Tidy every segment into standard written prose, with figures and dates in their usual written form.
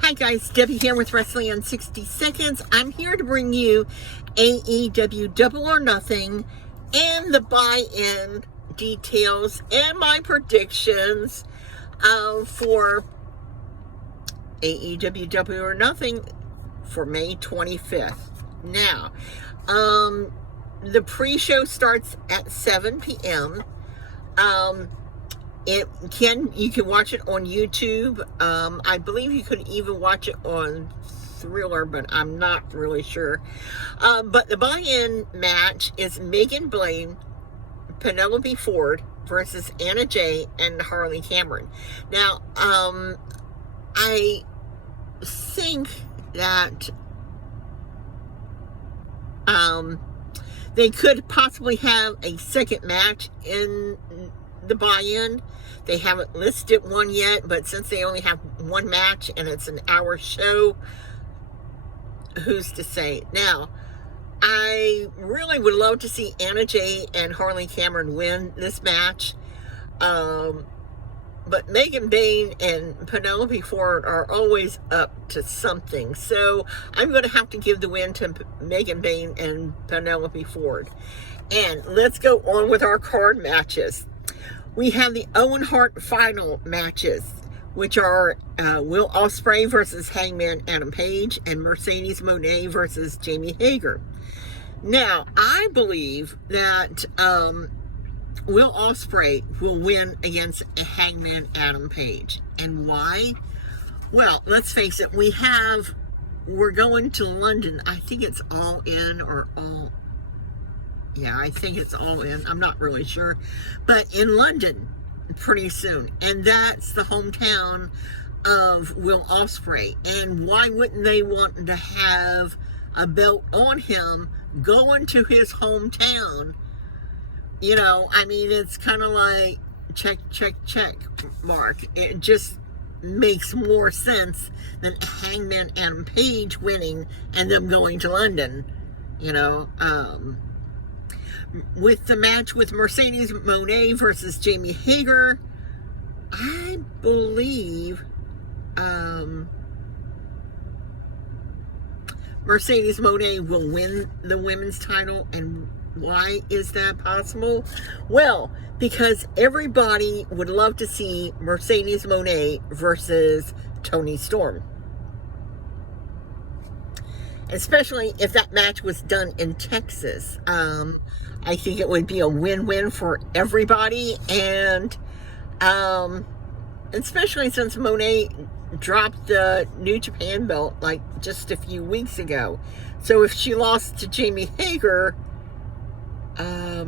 Hi guys, Debbie here with Wrestling in 60 Seconds. I'm here to bring you AEW Double or Nothing and the buy-in details and my predictions for AEW Double or Nothing for May 25th. Now, the pre-show starts at 7 p.m. You can watch it on YouTube. I believe you could even watch it on Thriller, but I'm not really sure. But the buy-in match is Megan Blaine, Penelope Ford versus Anna Jay and Harley Cameron. Now, I think that they could possibly have a second match in the buy-in. They haven't listed one yet, but since they only have one match and it's an hour show, who's to say? Now, I really would love to see Anna Jay and Harley Cameron win this match. But Megan Bain and Penelope Ford are always up to something. So I'm going to have to give the win to Megan Bain and Penelope Ford. And let's go on with our card matches. We have the Owen Hart final matches, which are Will Ospreay versus Hangman Adam Page and Mercedes Moné versus Jamie Hager. Now, I believe that Will Ospreay will win against Hangman Adam Page. And why? Well, let's face it, we're going to London. I think it's All In or All... Yeah, I think it's All In. I'm not really sure. But in London, pretty soon. And that's the hometown of Will Ospreay. And why wouldn't they want to have a belt on him going to his hometown? You know, I mean, it's kind of like check, mark. It just makes more sense than Hangman Adam Page winning and them going to London. You know, with the match with Mercedes Moné versus Jamie Hager, I believe Mercedes Moné will win the women's title. And why is that possible? Well, because everybody would love to see Mercedes Moné versus Toni Storm. Especially if that match was done in Texas. I think it would be a win-win for everybody. And especially since Moné dropped the New Japan belt like just a few weeks ago. So if she lost to Jamie Hager, I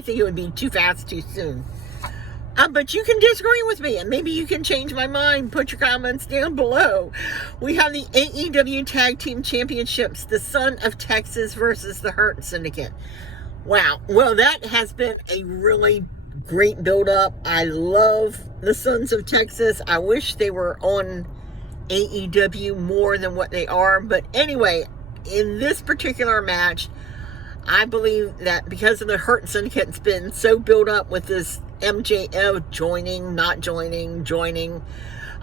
think it would be too fast, too soon. But you can disagree with me, and maybe you can change my mind. Put your comments down below. We have the AEW Tag Team Championships, the Son of Texas versus the Hurt Syndicate. Wow. Well, that has been a really great build-up. I love the Sons of Texas. I wish they were on AEW more than what they are. But anyway, in this particular match, I believe that because of the Hurt Syndicate, it's been so built up with this MJF joining, not joining,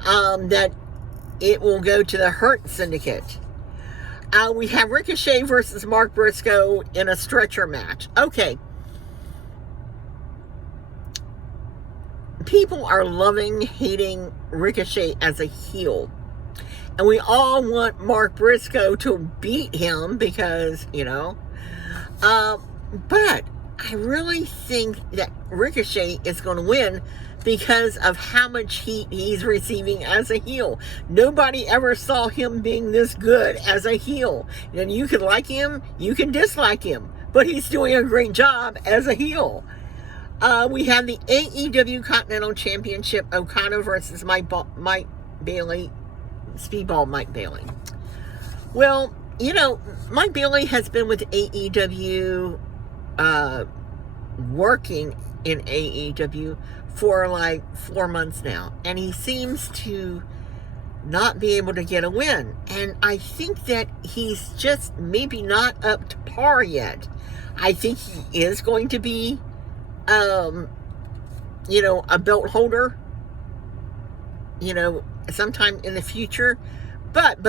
that it will go to the Hurt Syndicate. We have Ricochet versus Mark Briscoe in a stretcher match. Okay. People are loving, hating Ricochet as a heel. And we all want Mark Briscoe to beat him because, you know. But I really think that Ricochet is going to win because of how much heat he's receiving as a heel. Nobody ever saw him being this good as a heel. And you can like him, you can dislike him, but he's doing a great job as a heel. We have the AEW Continental Championship, Okada versus Mike Bailey, Speedball Mike Bailey. Well, you know, Mike Bailey has been with AEW, working in AEW for like 4 months now, and he seems to not be able to get a win. And I think that he's just maybe not up to par yet. I think he is going to be, a belt holder sometime in the future. But,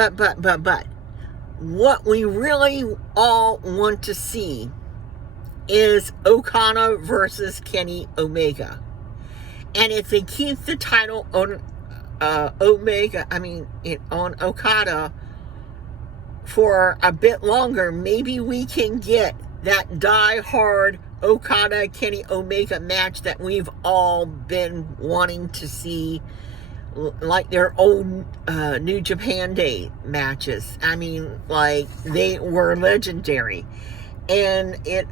what we really all want to see is Okada versus Kenny Omega. And if they keep the title on on Okada for a bit longer, maybe we can get that die-hard Okada Kenny Omega match that we've all been wanting to see, like their old New Japan Day matches. They were legendary, and it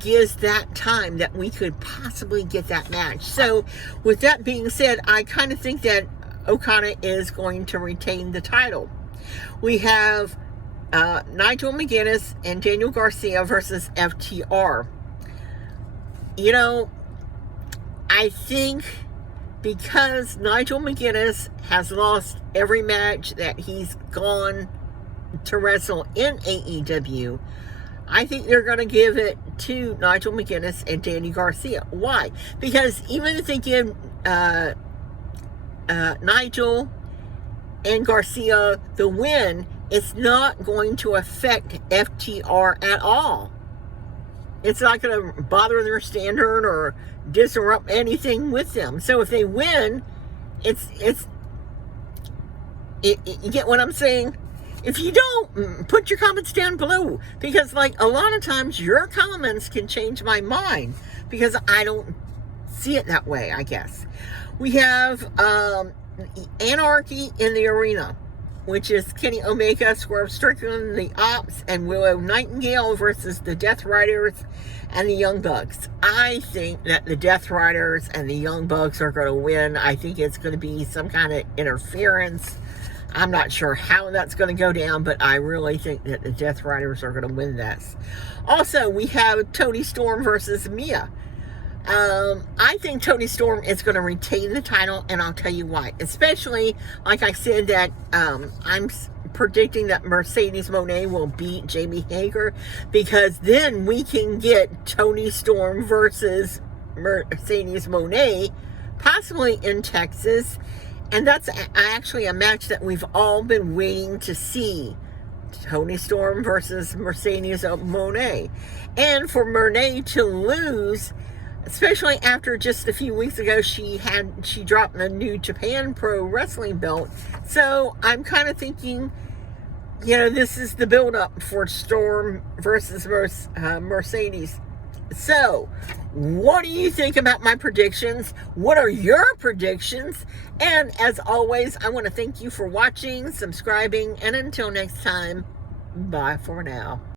gives that time that we could possibly get that match. So with that being said, I kind of think that Okada is going to retain the title. We have Nigel McGuinness and Daniel Garcia versus FTR. I think because Nigel McGuinness has lost every match that he's gone to wrestle in AEW, I think they're going to give it to Nigel McGuinness and Danny Garcia. Why? Because even if they give Nigel and Garcia the win, it's not going to affect FTR at all. It's not going to bother their standard or disrupt anything with them. So if they win, you get what I'm saying? If you don't, put your comments down below, because a lot of times your comments can change my mind because I don't see it that way, I guess. We have Anarchy in the Arena, which is Kenny Omega, Swerve Strickland, the Ops, and Willow Nightingale versus the Death Riders and the Young Bucks. I think that the Death Riders and the Young Bucks are going to win. I think it's going to be some kind of interference. I'm not sure how that's going to go down, but I really think that the Death Riders are going to win this. Also, we have Toni Storm versus Mia. I think Toni Storm is going to retain the title, and I'll tell you why. Especially, like I said, that I'm predicting that Mercedes Moné will beat Jamie Hager, because then we can get Toni Storm versus Mercedes Moné, possibly in Texas. And that's actually a match that we've all been waiting to see. Toni Storm versus Mercedes Moné. And for Moné to lose, especially after just a few weeks ago she dropped the New Japan Pro Wrestling belt. So I'm kind of thinking, this is the build-up for Storm versus Mercedes. So, what do you think about my predictions? What are your predictions? And as always, I want to thank you for watching, subscribing, and until next time, bye for now.